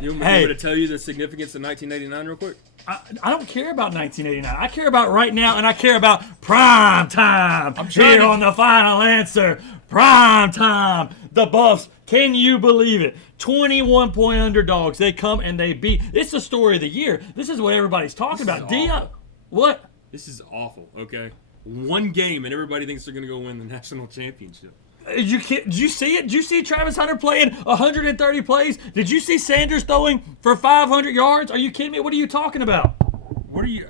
You want me to tell you the significance of 1989 real quick? I don't care about 1989. I care about right now, and I care about prime time. I'm here on the final answer. Prime time. The Buffs. Can you believe it? 21-point underdogs. They come and they beat. This is the story of the year. This is what everybody's talking about. Dion. What? This is awful. Okay, one game and everybody thinks they're gonna go win the national championship. Did you see it? Did you see Travis Hunter playing 130 plays? Did you see Sanders throwing for 500 yards? Are you kidding me? What are you talking about?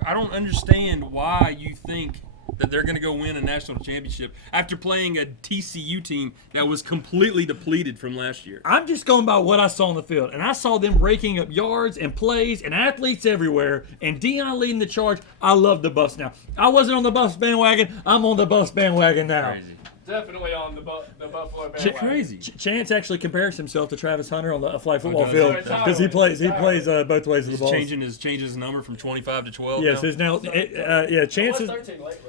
I don't understand why you think that they're going to go win a national championship after playing a TCU team that was completely depleted from last year. I'm just going by what I saw on the field, and I saw them raking up yards and plays and athletes everywhere, and Dion leading the charge. I love the Buffs now. I wasn't on the Buffs bandwagon. I'm on the Buffs bandwagon now. Crazy. Definitely on the Buffalo bandwagon. Crazy. Chance actually compares himself to Travis Hunter on the flag football field because he plays both ways of the ball. Changing his number from 25 to 12. Yes, now.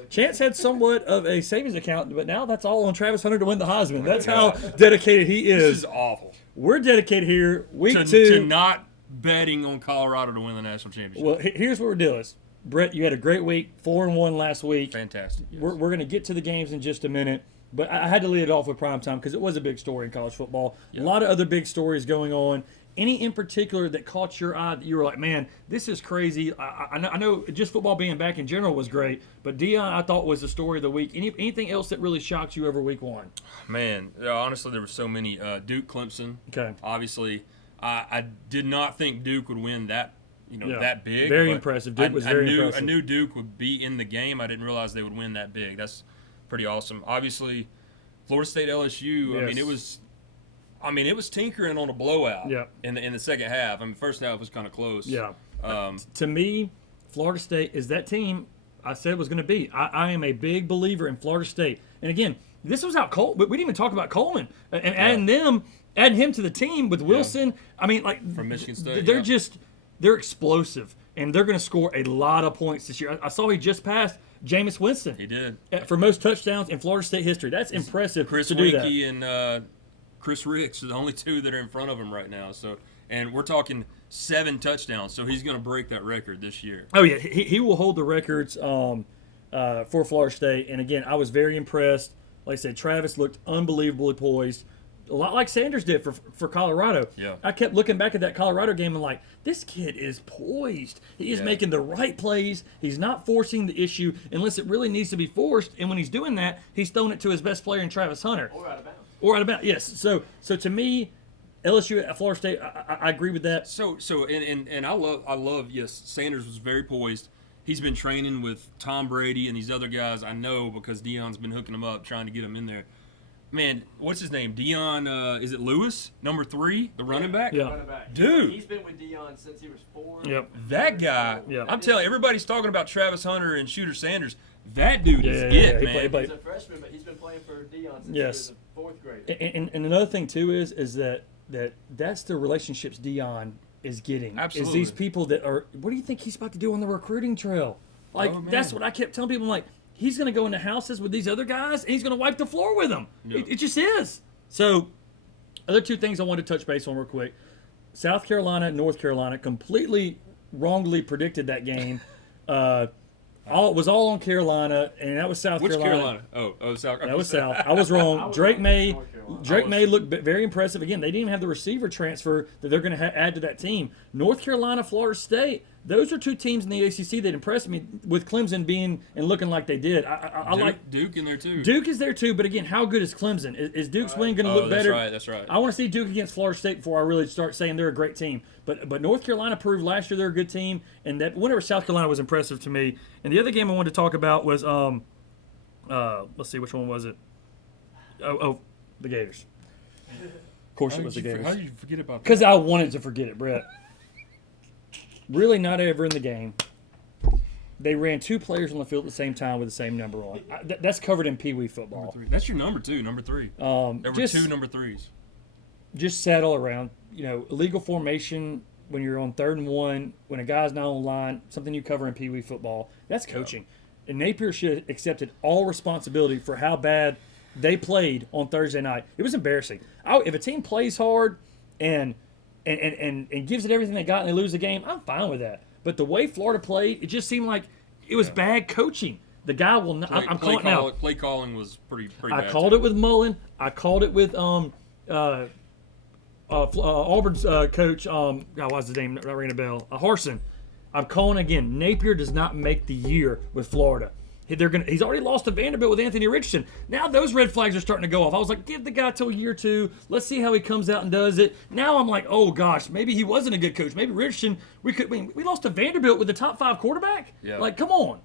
Chance had somewhat of a savings account, but now that's all on Travis Hunter to win the Heisman. That's how dedicated he is. This is awful. We're dedicated here. Week 2 to not betting on Colorado to win the national championship. Well, here's what we're doing. Brett, you had a great week, 4-1 last week. Fantastic. Yes. We're going to get to the games in just a minute. But I had to lead it off with primetime because it was a big story in college football. Yep. A lot of other big stories going on. Any in particular that caught your eye that you were like, man, this is crazy? I know just football being back in general was great, but Dion I thought was the story of the week. Anything else that really shocked you over week 1? Man, honestly, there were so many. Duke, Clemson. Okay. Obviously, I did not think Duke would win that. That big. Very impressive. Duke was very impressive. I knew Duke would be in the game. I didn't realize they would win that big. That's pretty awesome. Obviously, Florida State LSU. Yes. It was tinkering on a blowout. Yeah. In the second half. First half was kind of close. Yeah. To me, Florida State is that team I said was going to be. I am a big believer in Florida State. And again, this was out Coleman. We didn't even talk about Coleman and adding him to the team with Wilson. Yeah. From Michigan State. They're explosive, and they're going to score a lot of points this year. I saw he just passed Jameis Winston. He did. For most touchdowns in Florida State history. That's impressive Chris to do that. Winkie and Chris Ricks are the only two that are in front of him right now. And we're talking 7 touchdowns, so he's going to break that record this year. Oh, yeah. He will hold the records for Florida State. And, again, I was very impressed. Like I said, Travis looked unbelievably poised. A lot like Sanders did for Colorado. Yeah. I kept looking back at that Colorado game and like, this kid is poised. He is making the right plays. He's not forcing the issue unless it really needs to be forced. And when he's doing that, he's throwing it to his best player in Travis Hunter. Or out of bounds. Yes. So to me, LSU at Florida State, I agree with that. And I love. Yes, Sanders was very poised. He's been training with Tom Brady and these other guys. I know because Deion's been hooking him up, trying to get him in there. Man, what's his name? Deion, is it Lewis? Number 3, the running back? Yeah. Running back. Dude. He's been with Deion since he was 4. Yep. That guy, yeah. I'm telling you, everybody's talking about Travis Hunter and Shooter Sanders. That dude is man. He's a freshman, but he's been playing for Deion since he was a 4th grader. And another thing, too, is that's the relationships Deion is getting. Absolutely. Is these people that are – what do you think he's about to do on the recruiting trail? That's what I kept telling people. I'm like, he's going to go into houses with these other guys, and he's going to wipe the floor with them. Yep. It just is. So, other 2 things I wanted to touch base on real quick. South Carolina, North Carolina completely wrongly predicted that game. It was all on Carolina, and that was South Carolina. Which Carolina? Oh, South. That was South. I was wrong. Drake May looked very impressive. Again, they didn't even have the receiver transfer that they're going to add to that team. North Carolina, Florida State. Those are 2 teams in the ACC that impressed me with Clemson being and looking like they did. I like Duke in there too. Duke is there too, but again, how good is Clemson? Is Duke's win going to look better? That's right. I want to see Duke against Florida State before I really start saying they're a great team. But North Carolina proved last year they're a good team, and that whenever South Carolina was impressive to me. And the other game I wanted to talk about was let's see, which one was it? Oh, the Gators. Of course it was the Gators. How did you forget about that? Because I wanted to forget it, Brett. Really not ever in the game. They ran 2 players on the field at the same time with the same number on. That's covered in Pee Wee football. That's your number 2, number 3. There were 2 number 3s. Just settle around. Illegal formation when you're on 3rd and 1, when a guy's not on line, something you cover in Pee Wee football. That's coaching. Yeah. And Napier should have accepted all responsibility for how bad they played on Thursday night. It was embarrassing. If a team plays hard and and gives it everything they got and they lose the game, I'm fine with that. But the way Florida played, it just seemed like it was bad coaching. The guy will not. I'm calling it now. Play calling was pretty I bad. called it with Mullen. I called it with Auburn's coach. God, what's his name? Not ringing a bell. Harsin. I'm calling again. Napier does not make the year with Florida. He's already lost to Vanderbilt with Anthony Richardson. Now those red flags are starting to go off. I was like, give the guy till year 2. Let's see how he comes out and does it. Now I'm like, oh gosh, maybe he wasn't a good coach. Maybe Richardson. We lost to Vanderbilt with the top 5 quarterback. Yeah. Like, come on.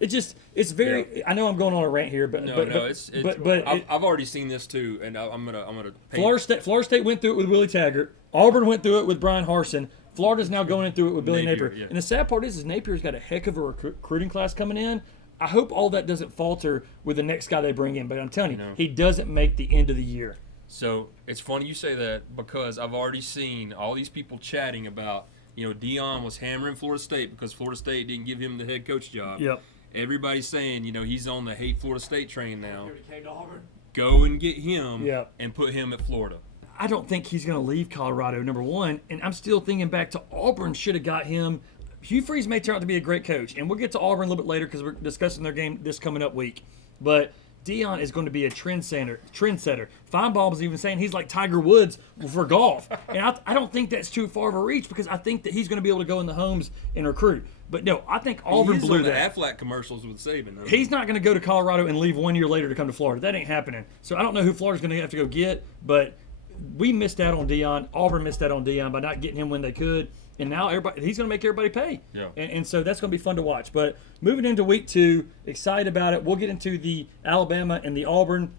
It's very. Yeah. I know I'm going on a rant here, but I've already seen this too, and I'm gonna. Florida State went through it with Willie Taggart. Auburn went through it with Brian Harsin. Florida's now going through it with Billy Napier. Yeah. And the sad part is Napier's got a heck of a recruiting class coming in. I hope all that doesn't falter with the next guy they bring in, but I'm telling you, he doesn't make the end of the year. So it's funny you say that because I've already seen all these people chatting about, Deion was hammering Florida State because Florida State didn't give him the head coach job. Yep. Everybody's saying, he's on the hate Florida State train now. He came to Auburn. Go and get him and put him at Florida. I don't think he's going to leave Colorado, number one, and I'm still thinking back to Auburn should have got him. Hugh Freeze may turn out to be a great coach, and we'll get to Auburn a little bit later because we're discussing their game this coming up week. But Deion is going to be a trendsetter. Feinbaum is even saying he's like Tiger Woods for golf. And I don't think that's too far of a reach because I think that he's going to be able to go in the homes and recruit. But no, I think Auburn blew that. The Aflac commercials with Saban. Though. He's not going to go to Colorado and leave 1 year later to come to Florida. That ain't happening. So I don't know who Florida's going to have to go get, but we missed out on Deion. Auburn missed out on Deion by not getting him when they could. And now he's going to make everybody pay. Yeah. And so that's going to be fun to watch. But moving into week 2, excited about it. We'll get into the Alabama and the Auburn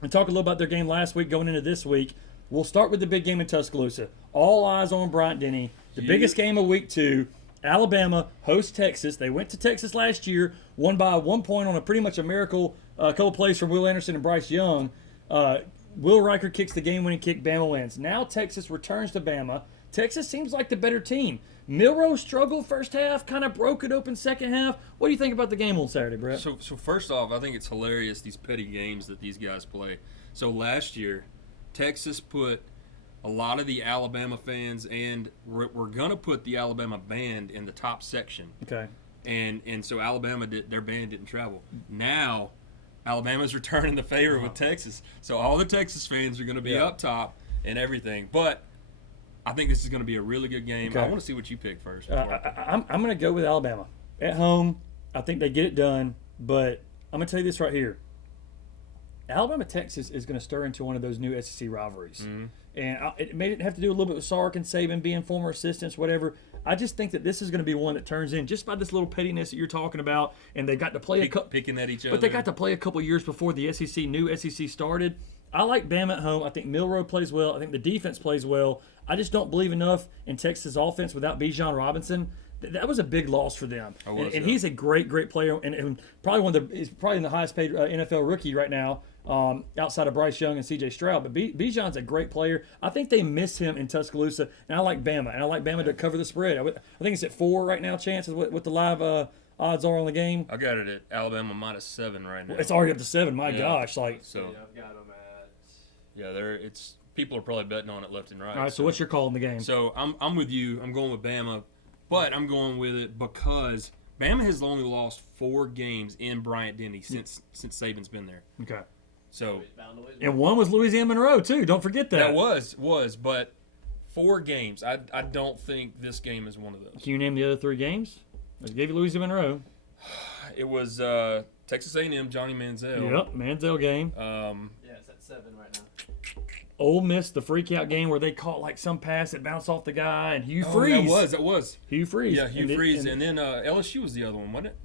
and talk a little about their game last week going into this week. We'll start with the big game in Tuscaloosa. All eyes on Bryant-Denny. The biggest game of week 2. Alabama hosts Texas. They went to Texas last year, won by 1 point on a pretty much a miracle, a couple plays from Will Anderson and Bryce Young. Will Riker kicks the game-winning kick. Bama wins. Now Texas returns to Bama. Texas seems like the better team. Milroe struggled first half, kind of broke it open second half. What do you think about the game on Saturday, Brett? So first off, I think it's hilarious, these petty games that these guys play. So last year, Texas put a lot of the Alabama fans, and we're going to put the Alabama band in the top section. Okay. And so Alabama, their band didn't travel. Now, Alabama's returning the favor with Texas. So all the Texas fans are going to be up top and everything. But I think this is going to be a really good game. Okay. I want to see what you pick first. I'm going to go with Alabama. At home, I think they get it done. But I'm going to tell you this right here. Alabama-Texas is going to stir into one of those new SEC rivalries. Mm-hmm. And it may have to do a little bit with Sark and Saban being former assistants, whatever. I just think that this is going to be one that turns in just by this little pettiness that you're talking about. And they got to play picking at each other. But they got to play a couple years before the new SEC started. I like Bama at home. I think Milroe plays well. I think the defense plays well. I just don't believe enough in Texas offense without Bijan Robinson. That was a big loss for them. And he's a great player and probably he's probably the highest paid NFL rookie right now. Outside of Bryce Young and C.J. Stroud. But Bijan's a great player. I think they miss him in Tuscaloosa. And I like Bama. And I like Bama to cover the spread. I think it's at 4 right now, chances what the live odds are on the game. I got it at Alabama -7 right now. It's already up to 7. My gosh. So I've got them at... Yeah, people are probably betting on it left and right. All right, so what's your call in the game? So I'm with you. I'm going with Bama. But I'm going with it because Bama has only lost 4 games in Bryant-Denny since Saban's been there. Okay. So, and one was Louisiana Monroe too. Don't forget that. That was, but 4 games. I don't think this game is one of those. Can you name the other 3 games? I gave you Louisiana Monroe. It was Texas A&M, Johnny Manziel. Yep, Manziel game. It's at 7 right now. Ole Miss, the freak out game where they caught like some pass that bounced off the guy, and Hugh Freeze. That was. Hugh Freeze. Yeah, Hugh Freeze, and then LSU was the other one, wasn't it?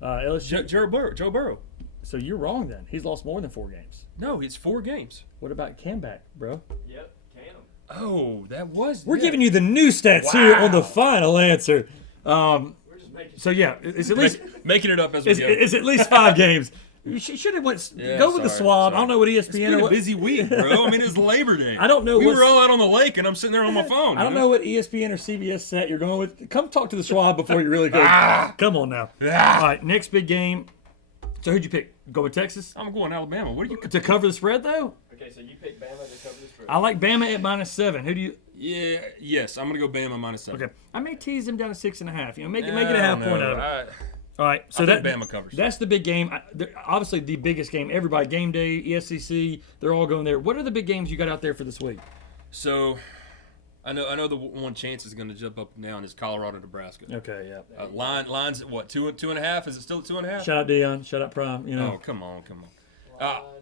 LSU. Joe Burrow. So you're wrong then. He's lost more than 4 games. No, it's 4 games. What about Camback, bro? Yep, Cam. Oh, that was. We're giving you the new stats here on the final answer. We're just making. So yeah, it's at least making it up as we go. It's at least 5 games. You should have went go with the swab. Sorry. I don't know what ESPN. It's been a busy week, bro. I mean, it's Labor Day. I don't know. We were all out on the lake, and I'm sitting there on my phone. I don't know what ESPN or CBS set you're going with. Come talk to the swab before you really go. Come on now. All right, next big game. So who'd you pick? Go with Texas? I'm going Alabama. What do you? To cover the spread, though? Okay, so you pick Bama to cover the spread. I like Bama at -7. Who do you? Yes, I'm going to go Bama -7. Okay. I may tease them down to 6.5. Make it a half point out of it. All right, so I think Bama covers. That's the big game. Obviously, the biggest game. Everybody, game day, ESCC, they're all going there. What are the big games you got out there for this week? So, I know the one chance is going to jump up and down is Colorado, Nebraska. Okay, yeah. Lines what 2.5? Is it still 2.5? Shout out Dion. Shout out Prime. Oh, come on.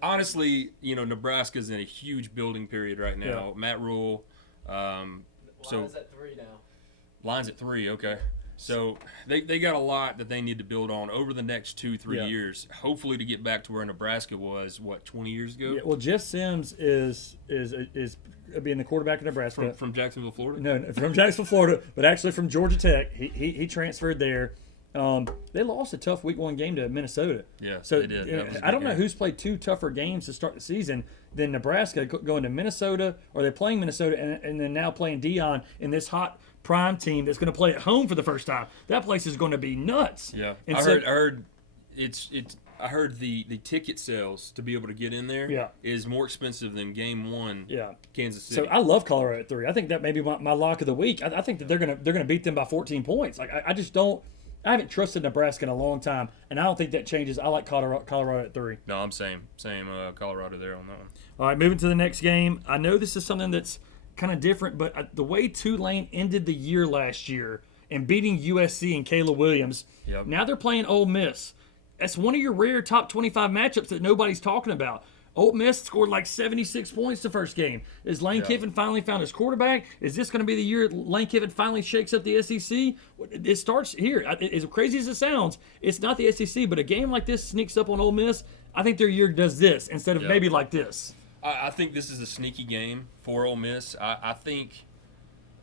Honestly, Nebraska's in a huge building period right now. Yeah. Matt Rule. Line's at 3 now. Line's at 3. Okay. So they got a lot that they need to build on over the next 2-3 years, hopefully to get back to where Nebraska was 20 years ago. Yeah, well, Jeff Sims is being the quarterback of Nebraska from Jacksonville, Florida. No, from Jacksonville, Florida, but actually from Georgia Tech. He transferred there. They lost a tough Week 1 game to Minnesota. Yeah, so they did. I don't know who's played 2 tougher games to start the season than Nebraska going to Minnesota, or they're playing Minnesota and then now playing Dion in this hot prime team that's going to play at home for the first time. That place is going to be nuts. Yeah, and I heard I heard the ticket sales to be able to get in there is more expensive than Game 1. Yeah, Kansas City. So I love Colorado at 3. I think that may be my lock of the week. I think that they're gonna beat them by 14 points. Like I just don't. I haven't trusted Nebraska in a long time, and I don't think that changes. I like Colorado at 3. No, I'm same Colorado there on that one. All right, moving to the next game. I know this is something that's kind of different, but the way Tulane ended the year last year and beating USC and Caleb Williams, now they're playing Ole Miss. That's one of your rare top 25 matchups that nobody's talking about. Ole Miss scored like 76 points the first game. Is Lane Kiffin finally found his quarterback? Is this going to be the year Lane Kiffin finally shakes up the SEC? It starts here. As crazy as it sounds, it's not the SEC, but a game like this sneaks up on Ole Miss. I think their year does this instead of maybe like this. I think this is a sneaky game for Ole Miss. I think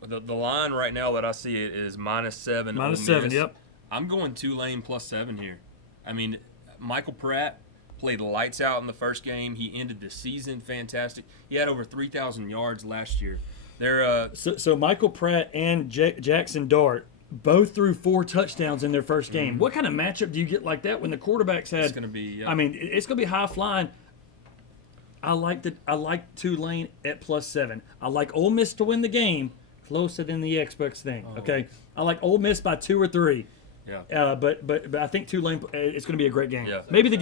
the line right now that I see it is -7. -7, yep. I'm going Tulane +7 here. I mean, Michael Pratt played lights out in the first game. He ended the season fantastic. He had over 3,000 yards last year. They're so Michael Pratt and Jackson Dart both threw 4 touchdowns in their first game. What kind of matchup do you get like that when the quarterbacks had? It's going to be. I mean, it's going to be high flying. I like Tulane at +7. I like Ole Miss to win the game, closer than the Xbox thing. Okay, I like Ole Miss by 2 or 3. Yeah. But I think Tulane. It's going to be a great game. Yeah. Maybe the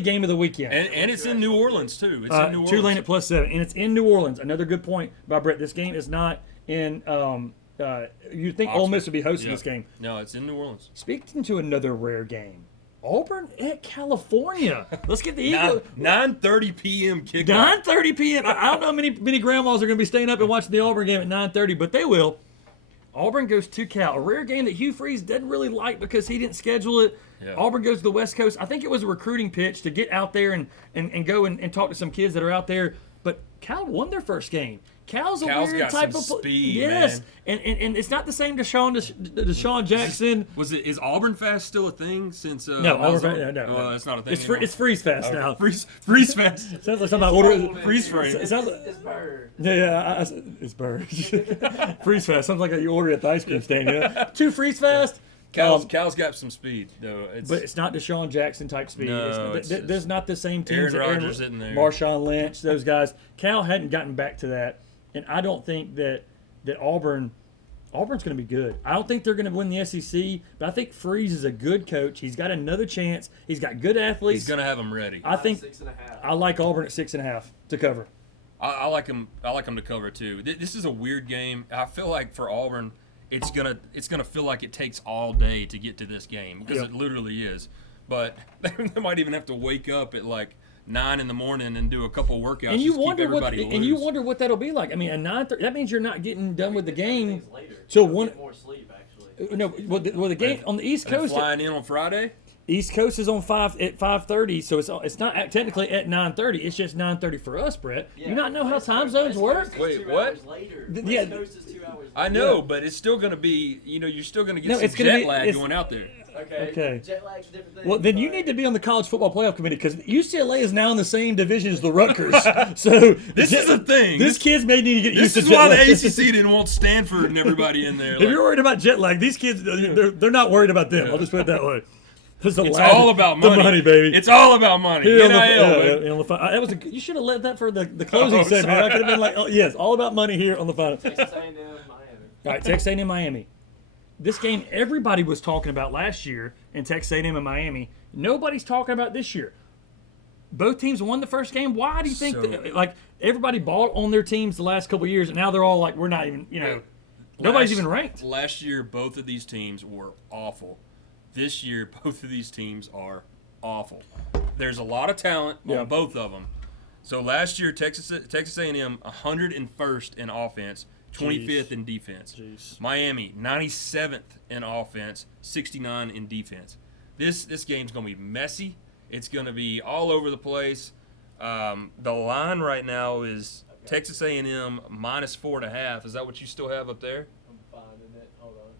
game of the weekend. And it's in New Orleans too. It's in New Orleans. Tulane at +7, and it's in New Orleans. Another good point by Brett. This game is not in. You'd think Ole Miss would be hosting this game. No, it's in New Orleans. Speaking to another rare game, Auburn at California. Let's get the Eagles. 9:30 p.m. kickoff. 9:30 p.m. I don't know many grandmas are going to be staying up and watching the Auburn game at 9:30, but they will. Auburn goes to Cal, a rare game that Hugh Freeze didn't really like because he didn't schedule it. Yeah. Auburn goes to the West Coast. I think it was a recruiting pitch to get out there and go and talk to some kids that are out there. But Cal won their first game. Cal's weird got type some of speed, yes, man. And it's not the same Deshaun Jackson. Is Auburn Fast still a thing since? No, Auburn Fast. No, well, that's not a thing. It's Freeze Fast now. Freeze Fast. Sounds like something I ordered. Freeze frame. It's Bird. Yeah, it's Bird. Freeze Fast. Sounds like you order at the ice cream stand. Yeah, 2 Freeze Fast. Cal's got some speed though. But it's not Deshaun Jackson type speed. No, there's not the same teams. Aaron Rodgers in there. Marshawn Lynch, those guys. Cal hadn't gotten back to that, and I don't think that Auburn's going to be good. I don't think they're going to win the SEC, but I think Freeze is a good coach. He's got another chance. He's got good athletes. He's going to have them ready. I think 6.5. I like Auburn at 6.5 to cover. I like him. I like him to cover too. This is a weird game. I feel like for Auburn, it's gonna feel like it takes all day to get to this game because it literally is. But they might even have to wake up at like 9 in the morning and do a couple workouts. And you wonder what that'll be like. I mean, at 9:30, that means you're not getting done with the game till 1. More sleep actually. No, well, the game on the East Coast. Flying in on Friday. East Coast is on 5:30, so it's not technically at 9:30. It's just 9:30 for us, Brett. Yeah, you not know how time zones work? Wait, what? West Coast is 2 hours later. I know, but it's still going to be. You're still going to get some jet lag going out there. Okay. Jet lag's a different thing. Well, then you need to be on the college football playoff committee because UCLA is now in the same division as the Rutgers. So this is a thing. These kids may need to get used to jet lag. lag. This is why the ACC didn't want Stanford and everybody in there. If you're worried about jet lag, these kids they're not worried about them. I'll just put it that way. It's all about money. The money, baby. It's all about money. Here NIL, on the that was you should have led that for the closing segment. I could have been like, oh, yes, all about money here on the final. Texas A&M, Miami. All right, Texas A&M, Miami. This game everybody was talking about last year in Texas A&M and Miami. Nobody's talking about this year. Both teams won the first game. Why do you think that, everybody bought on their teams the last couple of years, and now they're all like, we're not even, nobody's even ranked. Last year, both of these teams were awful. This year, both of these teams are awful. There's a lot of talent on both of them. So last year, Texas A&M 101st in offense, 25th in defense. Jeez. Miami 97th in offense, 69 in defense. This game's going to be messy. It's going to be all over the place. The line right now is Texas A&M minus 4.5. Is that what you still have up there? I'm finding it. Hold on.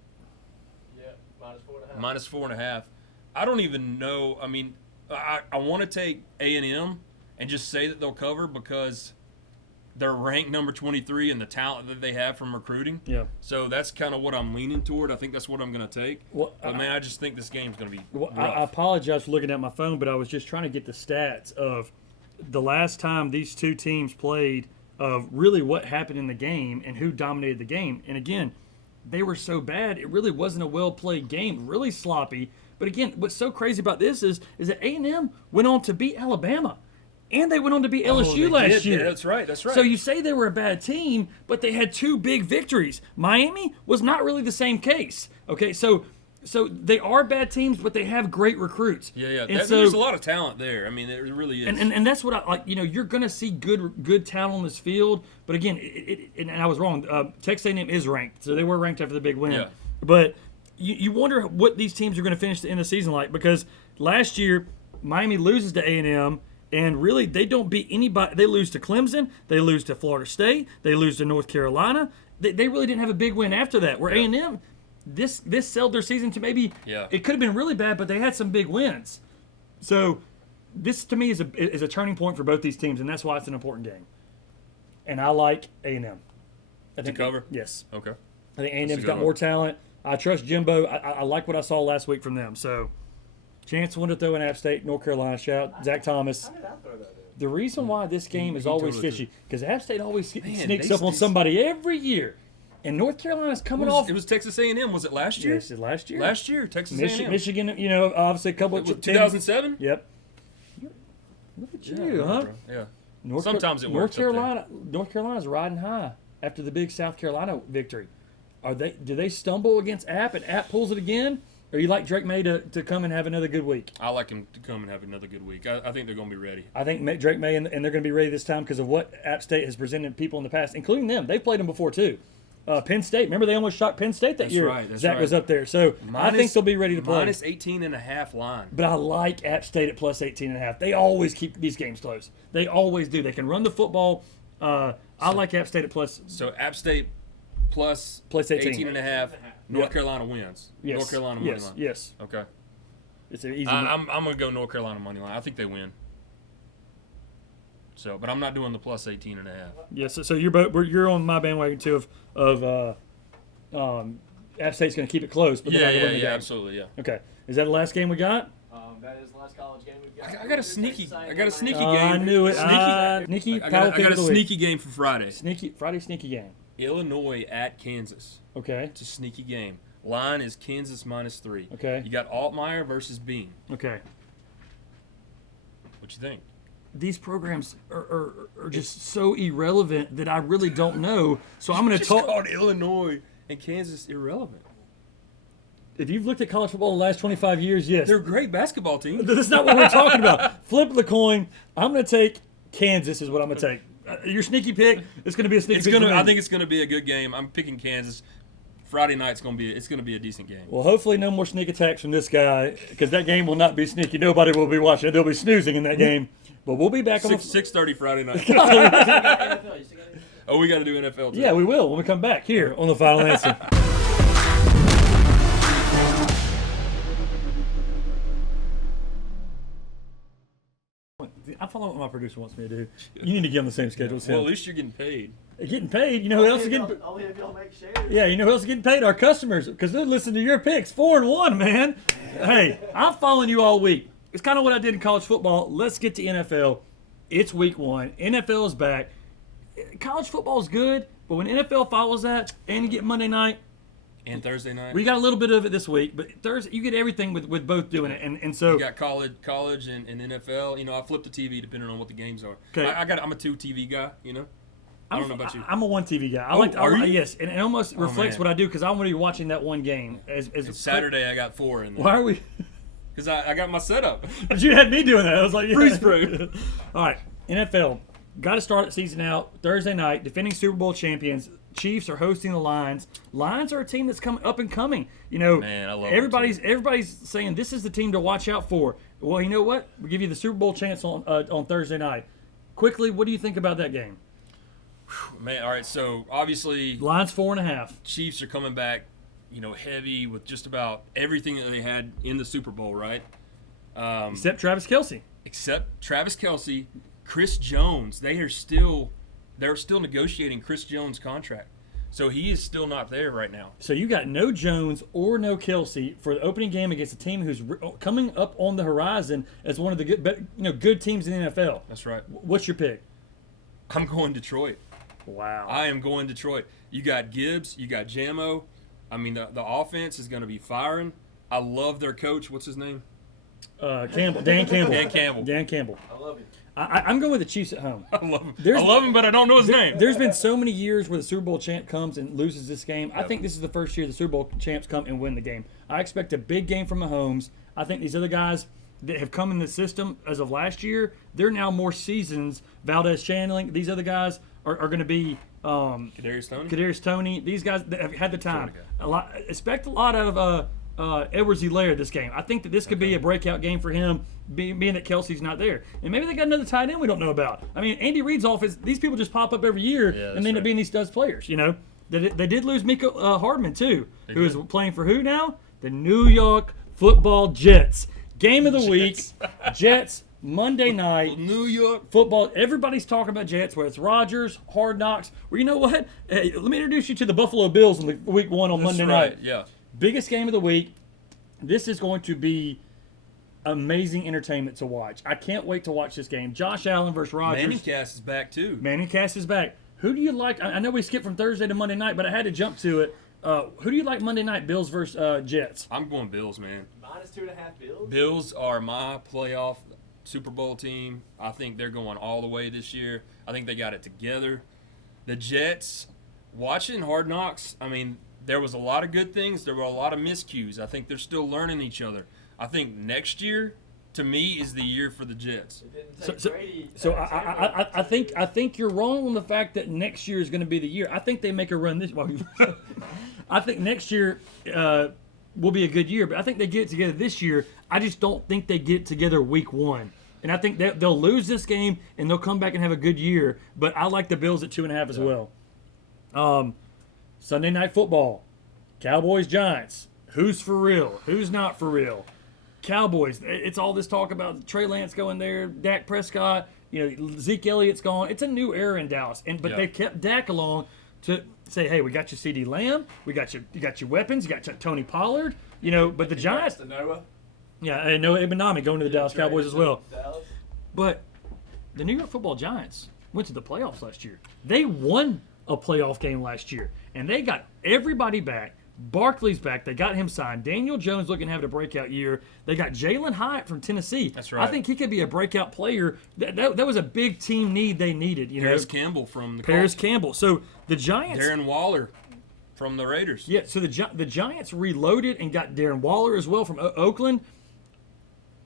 Yeah, minus 4.5. Minus 4.5. I don't even know. I mean, I want to take A&M and just say that they'll cover because they're ranked number 23 and the talent that they have from recruiting. Yeah. So that's kind of what I'm leaning toward. I think that's what I'm going to take. Well, but, man, I just think this game's going to be rough. I apologize for looking at my phone, but I was just trying to get the stats of the last time these two teams played, of really what happened in the game and who dominated the game. And, again, they were so bad, it really wasn't a well-played game, really sloppy. But, again, what's so crazy about this is that A&M went on to beat Alabama. And they went on to beat LSU last year. Yeah, that's right. So you say they were a bad team, but they had two big victories. Miami was not really the same case. Okay, so they are bad teams, but they have great recruits. Yeah. There's a lot of talent there. I mean, there really is. And that's what I like. You're going to see good talent on this field. But again, and I was wrong. Texas A&M is ranked, so they were ranked after the big win. Yeah. But you wonder what these teams are going to finish the end of the season like, because last year Miami loses to A&M. And really, they don't beat anybody. They lose to Clemson. They lose to Florida State. They lose to North Carolina. They really didn't have a big win after that. Where A&M, this sold their season to maybe it could have been really bad, but they had some big wins. So this, to me, is a turning point for both these teams, and that's why it's an important game. And I like A&M. To cover? Yes. Okay. I think A&M's got more talent. I trust Jimbo. I like what I saw last week from them. So Chance wanted to throw in App State, North Carolina. Shout out Zach Thomas. How did I throw that in? The reason why this game is always totally fishy, because App State always sneaks up on somebody every year. And North Carolina's coming off. It was Texas A&M. Was it last year? Yes, last year. Last year, Texas A&M. Michigan, obviously a couple of 2007? Yep. Look at you, huh? Yeah. Sometimes it works. North Carolina's riding high after the big South Carolina victory. Do they stumble against App and App pulls it again? Or you like Drake May to come and have another good week? I like him to come and have another good week. I think they're going to be ready. I think Drake May and they're going to be ready this time because of what App State has presented people in the past, including them. They've played them before too. Penn State. Remember they almost shocked Penn State that year. Right, Zach was up there. So I think they'll be ready to play. Minus 18.5 line. But I like App State at plus 18.5. They always keep these games close. They always do. They can run the football. I like App State at plus. So App State plus 18.5. North Carolina wins. Yes. North Carolina money line. Yes. Okay. It's an easy. I'm going to go North Carolina money line. I think they win. So, but I'm not doing the plus 18.5. Yes. So you're on my bandwagon too of App State's going to keep it close, but they're not going to win the game. Absolutely, yeah. Okay. Is that the last game we got? That is the last college game we've got. I got a sneaky game. I knew it. Sneaky. I got a sneaky game for Friday. Friday sneaky game. Illinois at Kansas. Okay. It's a sneaky game. Line is Kansas minus 3. Okay. You got Altmaier versus Bean. Okay. What you think? These programs are just so irrelevant that I really don't know. So I'm going to talk. Called Illinois and Kansas irrelevant. If you've looked at college football the last 25 years, yes. They're a great basketball team. That's not what we're talking about. Flip the coin. I'm going to take Kansas is what I'm going to take. Your sneaky pick, it's going to be a sneaky pick. I think it's going to be a good game. I'm picking Kansas. Friday night's going to be a decent game. Well, hopefully no more sneak attacks from this guy because that game will not be sneaky. Nobody will be watching it. They'll be snoozing in that game. But we'll be back on 6:30 Friday night. Oh, we got to do NFL too. Yeah, we will when we come back here on The Final Answer. I follow what my producer wants me to do. You need to get on the same schedule as him. Well, at least you're getting paid. getting paid. You know who else is getting? Only if y'all make shares. Yeah, you know who else is getting paid? Our customers, because they're listening to your picks. 4-1, man. Hey, I'm following you all week. It's kind of what I did in college football. Let's get to NFL. It's week 1. NFL is back. College football is good, but when NFL follows that, and you get Monday night and Thursday night, we got a little bit of it this week, but Thursday you get everything with both doing it, and so you got college and NFL. You know, I flip the TV depending on what the games are. Okay. I'm a 2 TV guy. You know, I don't know about you. I'm a 1 TV guy. Are you? Yes, and it almost reflects man. what I do because I'm going to be watching that one game. As Saturday, I got 4 in there. Why are we? Because I got my setup. But you had me doing that. I was like, yeah. Freeze frame. All right, NFL. Got to start the season out Thursday night. Defending Super Bowl champions. Chiefs are hosting the Lions. Lions are a team that's coming up and coming. You know, man, I love everybody's saying this is the team to watch out for. Well, you know what? We give you the Super Bowl chance on Thursday night. Quickly, what do you think about that game? Man, all right. So obviously, Lions 4.5. Chiefs are coming back, you know, heavy with just about everything that they had in the Super Bowl, right? Except Travis Kelce. Except Travis Kelce, Chris Jones. They're still negotiating Chris Jones' contract, so he is still not there right now. So you got no Jones or no Kelce for the opening game against a team who's coming up on the horizon as one of the good teams in the NFL. That's right. What's your pick? I'm going Detroit. Wow. I am going Detroit. You got Gibbs. You got Jamo. I mean, the offense is going to be firing. I love their coach. What's his name? Campbell. Dan Campbell. Dan Campbell. I love you. I'm going with the Chiefs at home. I love him, but I don't know his name. There's been so many years where the Super Bowl champ comes and loses this game. Yep. I think this is the first year the Super Bowl champs come and win the game. I expect a big game from Mahomes. I think these other guys that have come in the system as of last year, they're now more seasons. Valdez Channeling, these other guys are going to be Kadarius Toney. These guys that have had the time. Expect a lot of Edwards-Helaire this game. I think that this could be a breakout game for him, being that Kelsey's not there. And maybe they got another tight end we don't know about. I mean, Andy Reid's offense, these people just pop up every year and they end up being these studs players, you know. They did lose Miko Hardman, too, who is playing for who now? The New York Football Jets. Game of the week, Jets, Monday night. New York football. Everybody's talking about Jets, whether it's Rodgers, Hard Knocks. Well, you know what? Hey, let me introduce you to the Buffalo Bills in week 1 on Monday night. Yeah. Biggest game of the week. This is going to be amazing entertainment to watch. I can't wait to watch this game. Josh Allen versus Rodgers. Manningcast is back, too. Manningcast is back. Who do you like? I know we skipped from Thursday to Monday night, but I had to jump to it. Who do you like Monday night, Bills versus Jets? I'm going Bills, man. -2.5 Bills? Bills are my playoff Super Bowl team. I think they're going all the way this year. I think they got it together. The Jets, watching Hard Knocks, I mean, there was a lot of good things. There were a lot of miscues. I think they're still learning each other. I think next year, to me, is the year for the Jets. I think you're wrong on the fact that next year is going to be the year. I think they make a run this. I think next year will be a good year, but I think they get it together this year. I just don't think they get together week 1. And I think they'll lose this game and they'll come back and have a good year. But I like the Bills at 2.5 as well. Sunday Night Football, Cowboys, Giants. Who's for real? Who's not for real? Cowboys. It's all this talk about Trey Lance going there, Dak Prescott. You know, Zeke Elliott's gone. It's a new era in Dallas, but they've kept Dak along to say, hey, we got you, CD Lamb. You got your weapons. You got Tony Pollard. You know, but the Giants. Yeah, and Noah Ibnami going to the Dallas Cowboys as well. But the New York Football Giants went to the playoffs last year. They won a playoff game last year, and they got everybody back. Barkley's back. They got him signed. Daniel Jones looking to have a breakout year. They got Jalen Hyatt from Tennessee. That's right. I think he could be a breakout player. That was a big team need they needed. Paris Campbell from the Paris Campbell. So the Giants. Darren Waller from the Raiders. Yeah, so the Giants reloaded and got Darren Waller as well from Oakland.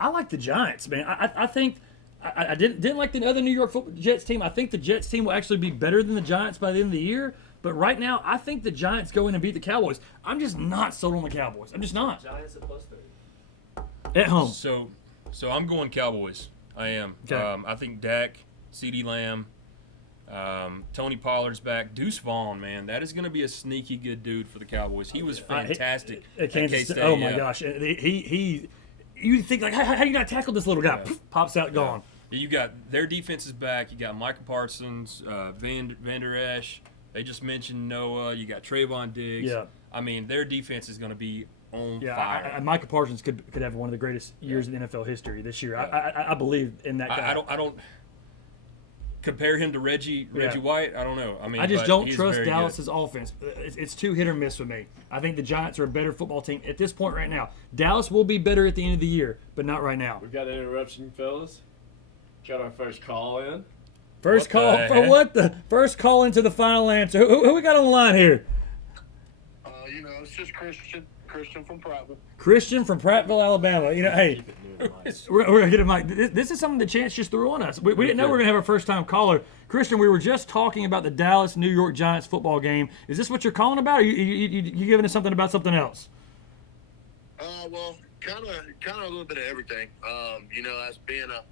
I like the Giants, man. I think I didn't like the other New York Jets team. I think the Jets team will actually be better than the Giants by the end of the year. But right now, I think the Giants go in and beat the Cowboys. I'm just not sold on the Cowboys. I'm just not. Giants at +30. At home. So I'm going Cowboys. I am. Okay. I think Dak, CD Lamb, Tony Pollard's back. Deuce Vaughn, man, that is going to be a sneaky good dude for the Cowboys. He was fantastic at Kansas State. Oh my gosh, you think like, how you not tackle this little guy? Poof, pops out, gone. You got their defense is back. You got Michael Parsons, Van Der Esch. They just mentioned Noah. You got Trayvon Diggs. Yeah. I mean, their defense is going to be on Yeah, fire. Michael Parsons could have one of the greatest years in NFL history this year. Yeah. I believe in that guy. I don't compare him to Reggie White. I don't know. I mean, I just but don't he's trust very good. Dallas's offense. It's too hit or miss with me. I think the Giants are a better football team at this point right now. Dallas will be better at the end of the year, but not right now. We've got an interruption, fellas. Got our first call in. First call for what? The first call into the final answer. Who we got on the line here? It's just Christian from Prattville. Christian from Prattville, Alabama. Hey, we're gonna get a mic. This is something the Chance just threw on us. We didn't know we were gonna have our first time caller. Christian, we were just talking about the Dallas New York Giants football game. Is this what you're calling about? Or you giving us something about something else? Well, kind of a little bit of everything. As being a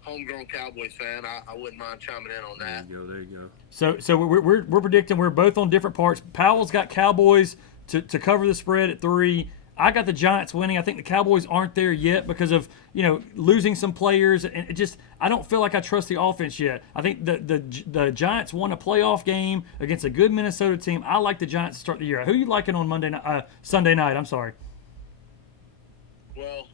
homegrown Cowboys fan, I wouldn't mind chiming in on that. There you go. So we're predicting we're both on different parts. Powell's got Cowboys to cover the spread at 3. I got the Giants winning. I think the Cowboys aren't there yet because of losing some players, and I don't feel like I trust the offense yet. I think the Giants won a playoff game against a good Minnesota team. I like the Giants to start the year. Who you liking on Sunday night? I'm sorry. Well,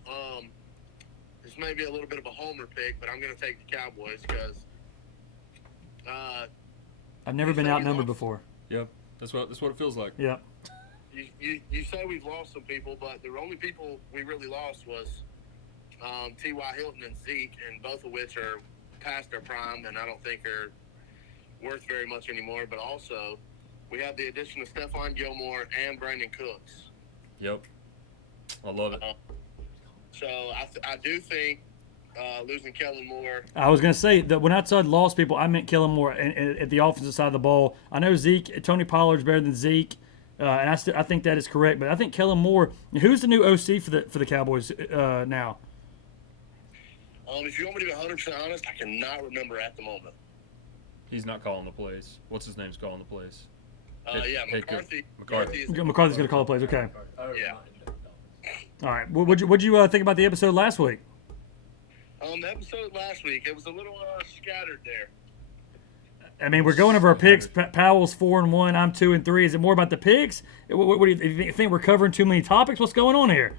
this may be a little bit of a homer pick, but I'm going to take the Cowboys because I've never been outnumbered before. Yep, that's what it feels like. Yep. You say we've lost some people, but the only people we really lost was T.Y. Hilton and Zeke, and both of which are past their prime, and I don't think are worth very much anymore. But also, we have the addition of Stephon Gilmore and Brandon Cooks. Yep, I love it. So I do think losing Kellen Moore. I was going to say that when I said lost people, I meant Kellen Moore at the offensive side of the ball. I know Tony Pollard's better than Zeke. And I think that is correct, but I think Kellen Moore. Who's the new OC for the Cowboys now? If you want me to be 100% honest, I cannot remember at the moment. He's not calling the plays. What's his name's calling the plays? McCarthy. McCarthy. McCarthy's going to call the plays. Okay. Yeah. All right. What'd you think about the episode last week? The episode last week, it was a little scattered there. I mean, we're going over our picks. Powell's 4-1. I'm 2-3. Is it more about the picks? What do you think? We're covering too many topics? What's going on here?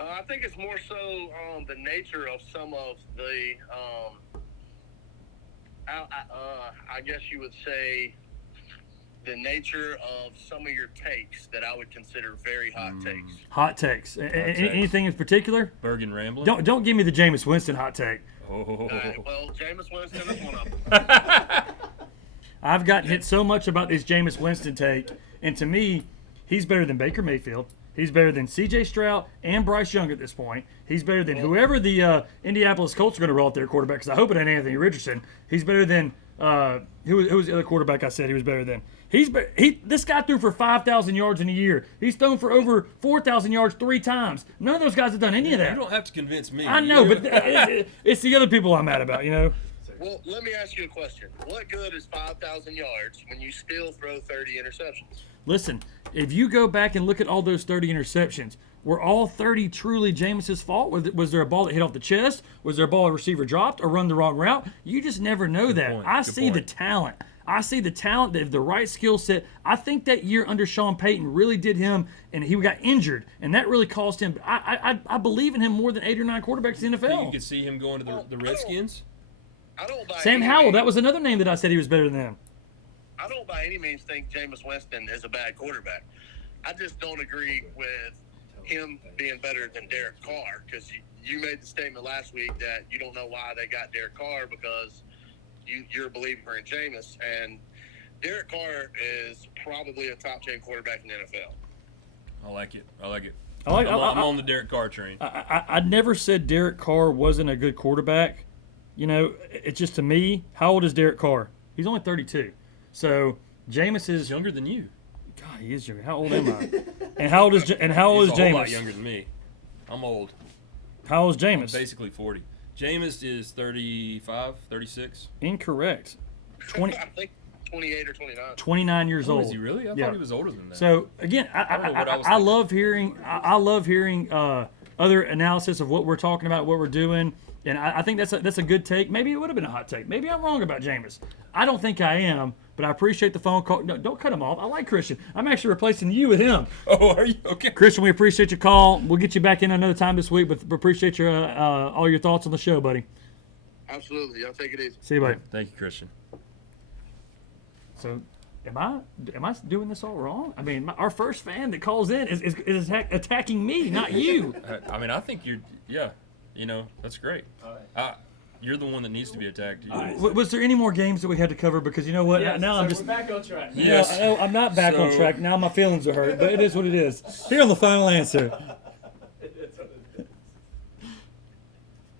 I think it's more so the nature of some of the, I guess you would say, the nature of some of your takes that I would consider very hot takes. Hot takes. Anything in particular? Bergen Rambling. Don't give me the Jameis Winston hot take. Oh. Well, Jameis Winston is one of them. I've gotten hit so much about this Jameis Winston take, and to me, he's better than Baker Mayfield. He's better than C.J. Stroud and Bryce Young at this point. He's better than whoever the Indianapolis Colts are going to roll out their quarterback, because I hope it ain't Anthony Richardson. He's better than who was the other quarterback I said he was better than? This guy threw for 5,000 yards in a year. He's thrown for over 4,000 yards 3 times. None of those guys have done any of that. You don't have to convince me. I know, but it's the other people I'm mad about, Well, let me ask you a question. What good is 5,000 yards when you still throw 30 interceptions? Listen, if you go back and look at all those 30 interceptions, were all 30 truly Jameis's fault? Was there a ball that hit off the chest? Was there a ball a receiver dropped or run the wrong route? You just never know that. I see the talent. I see the talent, the right skill set. I think that year under Sean Payton really did him, and he got injured, and that really cost him. I believe in him more than 8 or 9 quarterbacks in the NFL. You could see him going to the Redskins. I don't buy Sam Howell, that was another name that I said he was better than them. I don't by any means think Jameis Winston is a bad quarterback. I just don't agree with him being better than Derek Carr, because you made the statement last week that you don't know why they got Derek Carr because you're a believer in Jameis, and Derek Carr is probably a top 10 quarterback in the NFL. I like it. I'm on the Derek Carr train. I never said Derek Carr wasn't a good quarterback. It's just to me, how old is Derek Carr? He's only 32. So Jameis is younger than you. God, he is younger. How old am I? And how old is He's Jameis? a whole lot younger than me. I'm old. How old is I'm Jameis? basically 40. Jameis is 35, 36. Incorrect. I think 28 or 29. 29 years old. Is he really? I thought he was older than that. So again, I love hearing other analysis of what we're talking about, what we're doing. And I think that's a good take. Maybe it would have been a hot take. Maybe I'm wrong about Jameis. I don't think I am, but I appreciate the phone call. No, don't cut him off. I like Christian. I'm actually replacing you with him. Oh, are you? Okay. Christian, we appreciate your call. We'll get you back in another time this week, but appreciate your all your thoughts on the show, buddy. Absolutely. Y'all take it easy. See you, buddy. Thank you, Christian. So, am I doing this all wrong? I mean, our first fan that calls in is attacking me, not you. I mean, I think yeah, that's great. All right. You're the one that needs to be attacked. Was there any more games that we had to cover? Because you know what? Yes, Now so I'm just. we're back on track. Yes. No, I'm not back on So- track. Now my feelings are hurt, but it is what it is. Here on the final answer. It's what it is.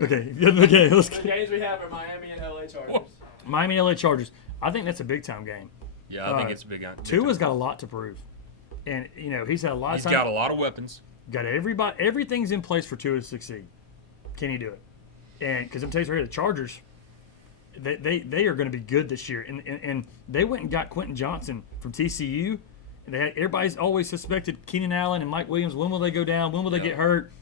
Okay, let's The go. games we have are Miami and LA Chargers. Miami LA Chargers. I think that's a big time game. Yeah, I think it's a big. Tua's got a lot to prove, and he's had a lot of He's time. got a lot of weapons. Got everybody. Everything's in place for Tua to succeed. Can he do it? And because I'm telling you right here, the Chargers, they are going to be good this year, and they went and got Quentin Johnson from TCU, and everybody's always suspected Keenan Allen and Mike Williams. When will they go down? When will they get hurt?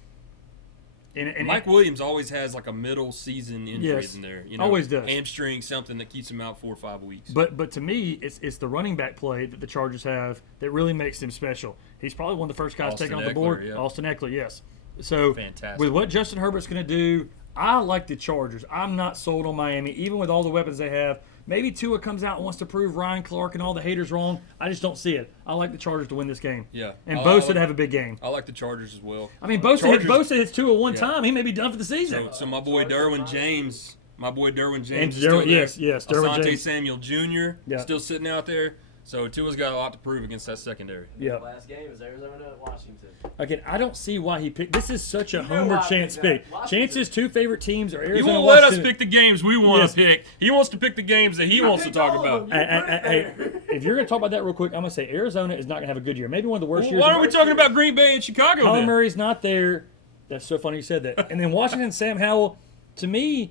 And Mike Williams always has like a middle season injuries Yes, in there. always does. Hamstring, something that keeps him out 4 or 5 weeks. But to me, it's the running back play that the Chargers have that really makes him special. He's probably one of the first guys taken off the board. Eckler, yeah. Austin Eckler, yes. So Fantastic. with what Justin Herbert's going to do, I like the Chargers. I'm not sold on Miami, even with all the weapons they have. Maybe Tua comes out and wants to prove Ryan Clark and all the haters wrong. I just don't see it. I like the Chargers to win this game. Yeah. And I Bosa like- to have a big game. I like the Chargers as well. I mean, Bosa hits Tua one time. He may be done for the season. So my boy Derwin James, is And still there. yes, Derwin Asante James. Samuel Jr. Yeah. still sitting out there. So Tua's got a lot to prove against that secondary. Yeah. Last game is Arizona at Washington. Again, I don't see why he picked. This is such a You know homer why I chance picked that. pick. Washington. Chance's two favorite teams are He Arizona. won't let us Washington. pick the games we want Yes. to pick. He wants to pick the games that he wants to picked talk all of about. them. Hey, if you're going to talk about that real quick, I'm going to say Arizona is not going to have a good year. Maybe one of the worst years. Why are we talking about Green Bay and Chicago Kyler then? Murray's not there. That's so funny you said that. And then Washington, Sam Howell. To me,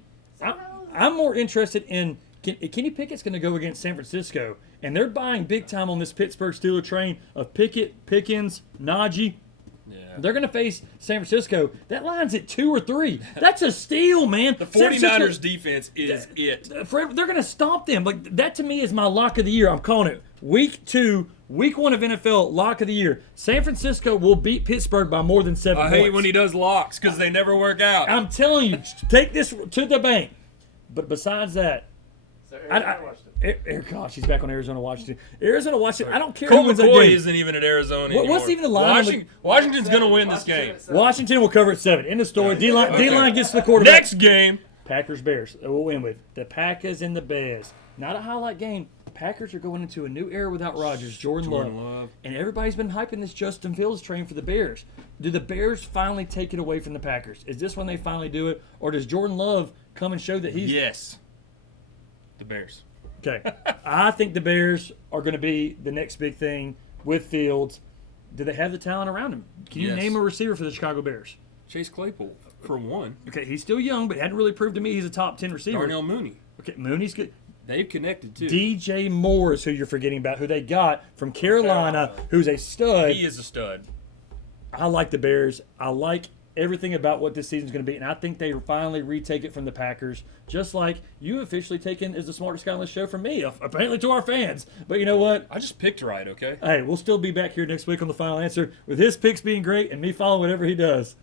I'm more interested in Kenny Pickett's going to go against San Francisco, and they're buying big time on this Pittsburgh Steelers train of Pickett, Pickens, Najee. Yeah. They're going to face San Francisco. That line's at 2 or 3. That's a steal, man. The San 49ers Francisco- defense is it. They're going to stomp them. Like that to me is my lock of the year. I'm calling it week 2, week 1 of NFL lock of the year. San Francisco will beat Pittsburgh by more than 7 I points. hate when he does locks because they never work out. I'm telling you, take this to the bank. But besides that, So Arizona, Washington. gosh, he's back on Arizona, Washington. Arizona, Washington. I don't care who Colt wins that McCoy game. isn't even at Arizona What's anymore. even the line on the- Washington's going to win this game. Washington will cover at 7. In the story. D-line gets to the quarterback. Next game. Packers Bears. We'll win with the Packers and the Bears. Not a highlight game. Packers are going into a new era without Rodgers, Jordan Love. And everybody's been hyping this Justin Fields train for the Bears. Do the Bears finally take it away from the Packers? Is this when they finally do it? Or does Jordan Love come and show that he's... Yes. The Bears. Okay. I think the Bears are going to be the next big thing with Fields. Do they have the talent around him? Can you Yes. name a receiver for the Chicago Bears? Chase Claypool, for one. Okay, he's still young, but hadn't really proved to me he's a top 10 receiver. Darnell Mooney. Okay, Mooney's good. They've connected, too. DJ Moore is who you're forgetting about, who they got from Carolina, who's a stud. He is a stud. I like the Bears. I like everything about what this season's going to be, and I think they finally retake it from the Packers, just like you officially taken as the smartest guy on the show from me, apparently to our fans. But you know what? I just picked right, okay? Hey, we'll still be back here next week on The Final Answer with his picks being great and me following whatever he does.